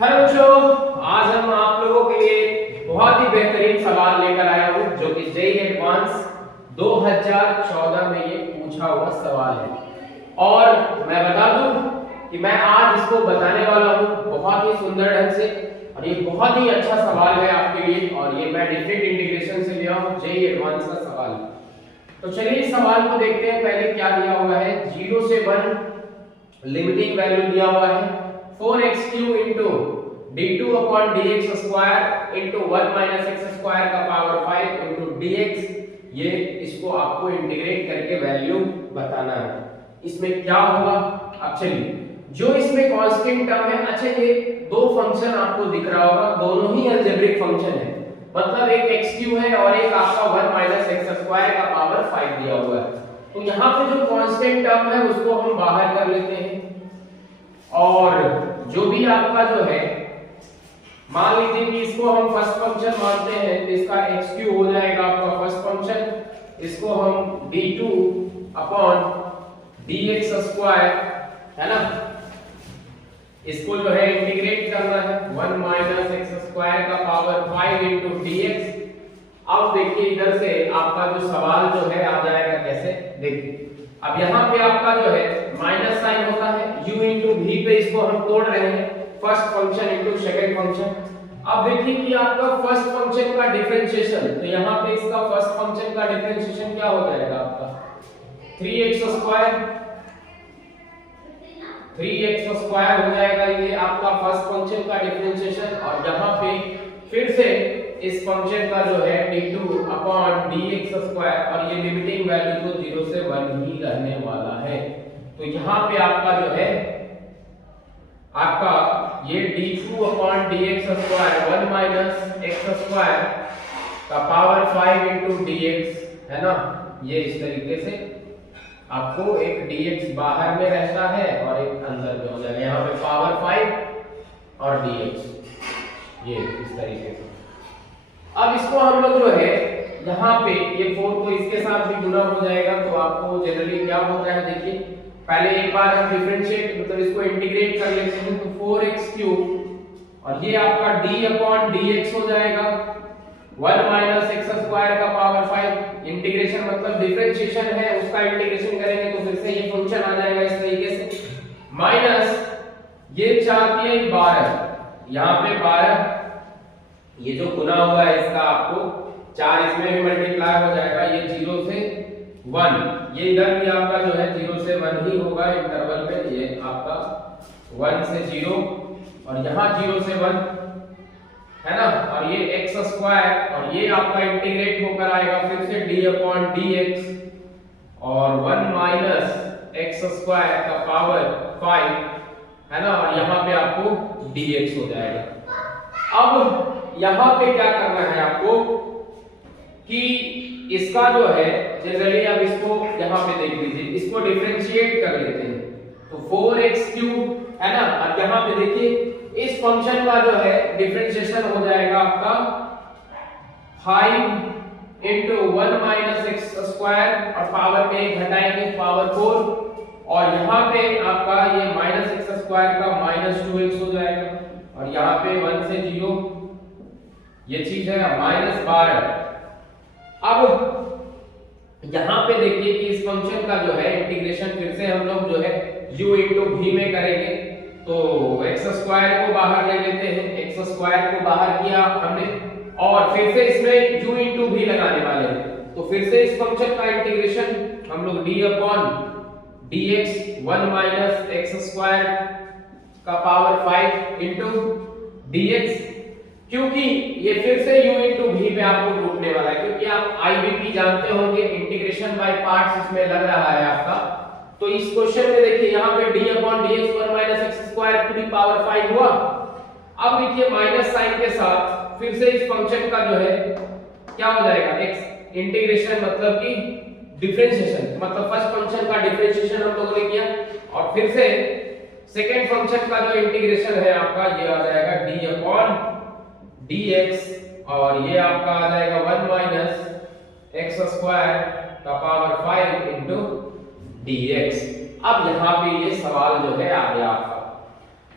Hello बच्चों, आज हम आप लोगों के लिए बहुत ही बेहतरीन सवाल लेकर आया हूं जो कि जेईई एडवांस 2014 में ये पूछा हुआ सवाल है। और मैं बता दूं कि मैं आज इसको बताने वाला हूं बहुत ही सुंदर ढंग से, और ये बहुत ही अच्छा सवाल है आपके लिए। और ये मैं डिफरेंट इंटीग्रेशन से लिया हूं, जेईई एडवांस का सवाल। तो चलिए इस सवाल को देखते हैं। पहले क्या दिया हुआ है, 0 से 1 लिमिटिंग वैल्यू दिया हुआ है 4x³ into d2 upon dx square into 1 minus x square का पावर 5 into dx। ये इसको आपको इंटीग्रेट करके वैल्यू बताना है। इसमें क्या होगा, अब चलिए जो इसमें कांस्टेंट टर्म है, अच्छा ये दो फंक्शन आपको दिख रहा होगा, दोनों ही अलजेब्रिक फंक्शन है, मतलब एक x³ है और एक आपका 1 minus x स्क्वायर का पावर 5 दिया हुआ है। तो यहाँ पे जो कांस्टेंट टर्म है उसको हम बाहर कर लेते हैं, और जो भी आपका जो है, मान लीजिए कि इसको हम फर्स्ट फंक्शन मानते हैं, तो इसका x³ हो जाएगा आपका फर्स्ट फंक्शन। इसको हम d2 अपॉन dx स्क्वायर, है ना, इसको जो है इंटीग्रेट करना है 1 माइनस x स्क्वायर का पावर 5 into dx। अब देखिए इधर से आपका जो सवाल जो है आ जाएगा कैसे, देखिए अब यहाँ पे आपका जो है माइनस साइन होता है, u into v पे इसको हम तोड़ रहे हैं, first function into second function. अब देखिए कि आपका फर्स्ट फंक्शन का डिफरेंशिएशन, तो यहाँ पे इसका फर्स्ट फंक्शन का डिफरेंशिएशन क्या हो जाएगा आपका 3x स्क्वायर, 3x स्क्वायर हो जाएगा ये आपका फर्स्ट फंक्शन का डिफरेंशिएशन। और यहाँ पे फिर से इस फंक्शन का जो है d2 अपॉन dx स्क्वायर, और ये लिमिटिंग वैल्यू तो 0 से 1 ही रहने वाला है। तो यहाँ पे आपका जो है आपका ये d2 upon dx square 1 minus x square का पावर 5 into dx, है ना, ये इस तरीके से आपको एक dx बाहर में रहता है और एक अंदर में हो जाएगा, यहाँ पे पावर 5 और dx, ये इस तरीके से। अब इसको हम लोग जो है यहाँ पे ये 4 को इसके साथ भी गुना हो जाएगा, तो आपको जनरली क्या होता है, देखिए पहले एक बार हम डिफरेंशिएट मतलब इसको इंटीग्रेट कर लेते हैं, तो 4x³ और ये आपका d अपॉन dx हो जाएगा 1 माइनस x स्क्वायर का पावर 5। इंटीग्रेशन मतलब डिफरेंशिएशन है, उसका इंटीग्रेशन करेंगे तो फिर से ये फंक्शन आ जाएगा इस तरीके से, माइनस ये 4 के 12, यहाँ पे 12, ये जो गुना हुआ है इसका आपको 4 इसमें भी मल्टीप्लाई हो जाएगा, ये 0 से 1, ये इधर भी आपका जो है 0 से 1 ही होगा इंटरवल में, ये आपका 1 से 0 और यहाँ 0 से 1, है ना, और ये x स्क्वायर, और ये आपका इंटीग्रेट होकर आएगा फिर से d अपॉन dx और 1 माइनस x स्क्वायर का पावर 5, है ना, और यहाँ पे आपको dx हो जाएगा। अब यहाँ पे क्या करना है आपको कि इसका जो है जनरली, अब इसको यहाँ पे देख लीजिए, इसको डिफरेंशिएट कर लेते हैं, तो 4x³ है ना, अब यहाँ पे देखिए इस फंक्शन का जो है डिफरेंशिएशन हो जाएगा आपका 5 into 1 माइनस x स्क्वायर, और पावर में एक घटाएंगे पावर 4, और यहाँ पे आपका ये माइनस x स्क्वायर का माइनस 2x हो जाएगा, और यहाँ पे 1 से 0 ये चीज है माइनस 12। अब यहाँ पे देखिए कि इस फंक्शन का जो है इंटीग्रेशन फिर से हम लोग जो है u into v में करेंगे, तो x स्क्वायर को बाहर ले लेते हैं, x स्क्वायर को बाहर किया हमने, और फिर से इसमें u into v लगाने वाले हैं, तो फिर से इस फंक्शन का इंटीग्रेशन हम लोग d upon dx 1 minus x square का पावर 5 into dx, क्योंकि ये फिर से u into v पे आपको टूटने वाला है, क्योंकि आप IBP जानते होंगे, इंटीग्रेशन बाय पार्ट्स इसमें लग रहा है आपका। तो इस क्वेश्चन में देखिए यहाँ पे d upon dx 1 minus x square to the power 5 हुआ। अब देखिए माइनस साइन के साथ फिर से इस फंक्शन का जो है क्या हो जाएगा, x इंटीग्रेशन मतलब कि डिफरेंशिएशन, मतलब फर्स्ट फंक्शन का डिफरेंशिएशन हम लोगों ने किया, और फिर से सेकंड फंक्शन का जो इंटीग्रेशन है आपका ये आ जाएगा d अपॉन dx, और ये आपका आ जाएगा 1 माइनस x स्क्वायर का पावर 5 into dx। अब यहाँ पे ये सवाल जो है आ गया आपका,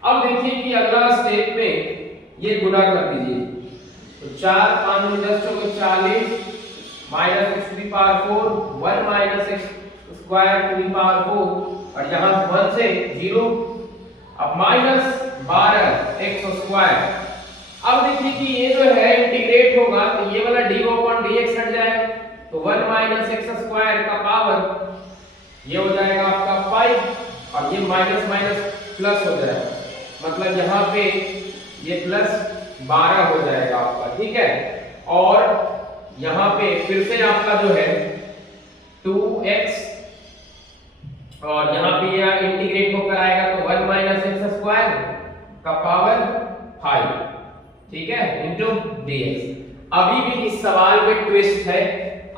अब देखिए कि अगला स्टेप में ये गुणा कर दीजिए, तो 4 5 में 10 चौके 40 minus x to the power 4 1 minus x square to the power 4 और यहाँ 1 से 0, अब माइनस 12 एक्स स्क्वायर। अब देखिए कि ये जो है इंटीग्रेट होगा तो ये वाला dy अपॉन dx हट जाएगा, तो 1 माइनस एक्स स्क्वायर का पावर ये हो जाएगा आपका 5 और ये माइनस माइनस प्लस हो जाएगा, मतलब यहाँ पे ये प्लस 12 हो जाएगा आपका, ठीक है। और यहाँ पे फिर से आपका जो है 2x और यहाँ पे यह इंटीग्रेट होकर आएगा तो 1 माइनस एक्स स्क्वायर का पावर 5, ठीक है, इनटू dx। अभी भी इस सवाल में ट्विस्ट है,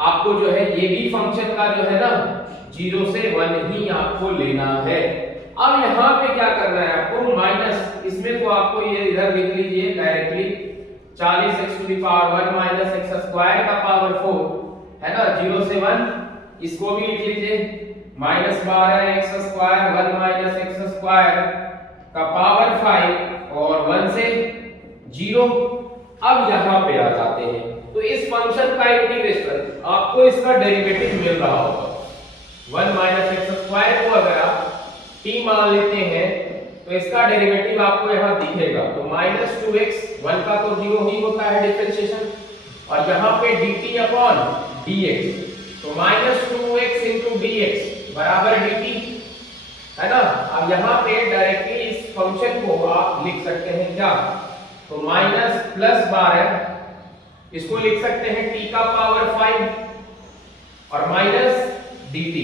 आपको जो है ये भी फंक्शन का जो है ना 0 से 1 ही आपको लेना है। अब यहाँ पे क्या करना है आपको, माइनस इसमें तो आपको ये इधर लिख लीजिए directly 40 x to the power 1 minus x square का पावर 4 है ना, 0 से 1 इसको भी लिख लीजिए minus 12 x square 1 minus x square का पावर 5 और 1 से 0। अब यहाँ पे आ जाते हैं, तो इस फंक्शन का इंटीग्रेशन आपको इसका डेरिवेटिव मिल रहा होगा 1 माइनस एक्स स्क्वायर को अगर आप t मान लेते हैं तो इसका डेरिवेटिव आपको यहाँ दिखेगा, तो माइनस 2x 1 का तो 0 ही होता है डिफरेंशिएशन और यहाँ पे dt अपॉन dx, तो माइनस 2x इंटू dx बराबर dt है ना। अब यहाँ पे डायरेक्टली इस फंक्शन को आप लिख सकते हैं क्या, तो माइनस प्लस 12 इसको लिख सकते हैं t का पावर 5 और माइनस dt,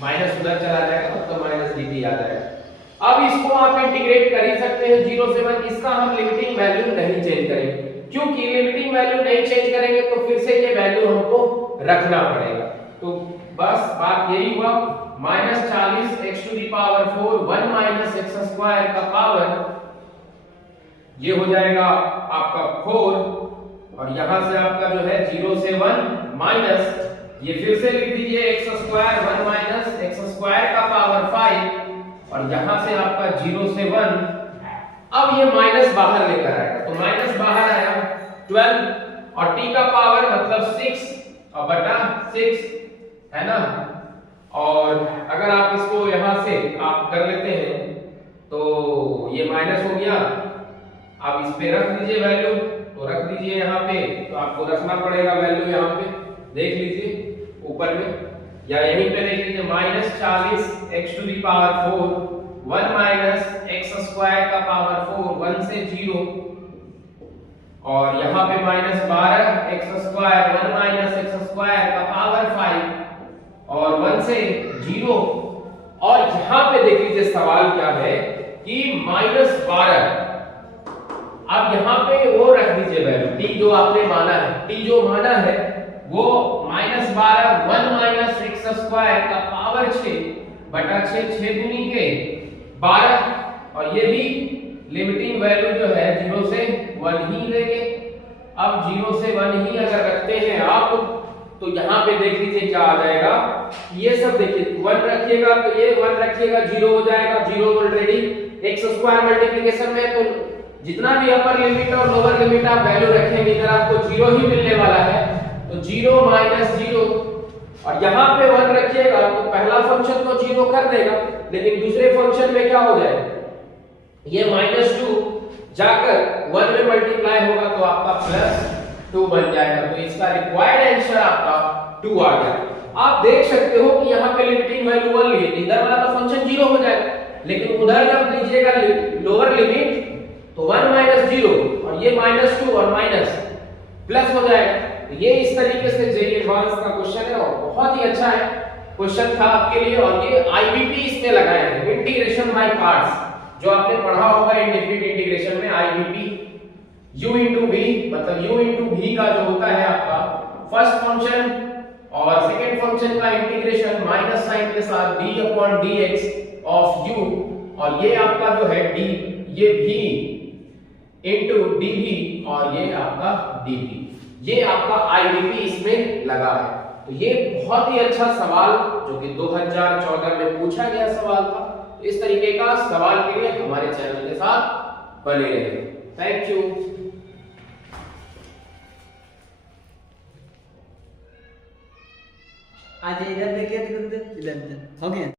माइनस उधर चला जाएगा तो माइनस dt आ जाएगा। अब इसको आप इंटीग्रेट कर ही सकते हैं 0 से 1, इसका हम लिमिटिंग वैल्यू नहीं चेंज करेंगे, क्योंकि लिमिटिंग वैल्यू नहीं चेंज करेंगे तो फिर से ये वैल्यू हमको रखना पड़ेगा। तो बस बात यही हुआ, minus 40 x to the power 4 1 minus x square का पावर ये हो जाएगा आपका 4 और यहां से आपका जो है 0 से 1 माइनस ये फिर से लिख दीजिए x square 1 minus x square का पावर 5 और यहां से आपका 0 से 1। अब ये माइनस बाहर लेकर आएगा, तो माइनस बाहर आया 12 और t का पावर मतलब 6 और बटा 6 है ना। और अगर आप इसको यहां से आप कर लेते हैं तो ये माइनस हो गया, आप इस पे रख दीजिए वैल्यू, तो रख दीजिए यहाँ पे, तो आपको रखना पड़ेगा वैल्यू यहाँ पे, देख लीजिए ऊपर में या यहीं पे देख लीजिए minus 40 x to the power 4 1 minus x square का पावर 4 1 से 0 और यहाँ पे minus 12 x square 1 minus x square का पावर 5 और 1 से 0। और यहाँ पे देख लीजिए सवाल क्या है कि माइनस 12, अब यहाँ पे वो रख दीजिए वैल्यू t जो आपने माना है, t जो माना है वो माइनस 12 1 माइनस एक्स स्क्वायर का पावर 6 बटा 6 6 दूनी के 12 और ये भी लिमिटिंग वैल्यू जो है 0 से 1 ही लेंगे। अब 0 से 1 ही अगर रखते हैं आप तो यहाँ पे देख लीजिए क्या आ जाएगा, ये सब देखिए 1 रखिएगा तो ये 1 रखिएगा 0 हो जाएगा, 0 ऑलरेडी एक्स स्क्वायर मल्टीप्लिकेशन में, तो जितना भी अपर लिमिट और लोअर लिमिट आप वैल्यू रखेंगे इधर आपको 0 ही मिलने वाला है, तो 0 माइनस 0 और यहाँ पे 1 रखिएगा तो पहला फंक्शन तो 0 कर देगा, लेकिन दूसरे फंक्शन में क्या हो जाएगा, ये माइनस 2 जाकर 1 में मल्टीप्लाई होगा तो आपका प्लस 2 बन जाएगा, तो इसका रिक्वायर्ड आंसर आपका 2 आ गया। आप देख सकते हो कि यहाँ पे लिमिटिंग वैल्यू 1 लिए, इधर वाला तो फंक्शन 0 हो जाएगा, लेकिन उधर जब लीजिएगा लोअर लिमिट तो 1 माइनस 0 और ये माइनस 2 और माइनस प्लस हो जाएगा। तो ये इस तरीके से जेईई एडवांस का क्वेश्चन है और बहुत ही अच्छा है क्वेश्चन था आपके लिए, और ये आईबीपी इसमें लगाए हैं, इंटीग्रेशन बाय पार्ट्स, जो आपने पढ़ा होगा इंडेफिनिट इंटीग्रेशन में आईबीपी u into v मतलब u into v का जो होता है आपका फर्स्ट फंक्शन और सेकंड फंक्शन का इंटीग्रेशन माइनस साइन के साथ d upon dx of u, और ये आपका जो है d ये v into dv और ये आपका dv, ये आपका आईबीपी इसमें लगा है। तो ये बहुत ही अच्छा सवाल जो कि 2014 में पूछा गया सवाल था, इस तरीके का सवाल के लिए हमारे चैनल के साथ बने रहिए। Thank you. आज इधर देखिए, इधर हो गया।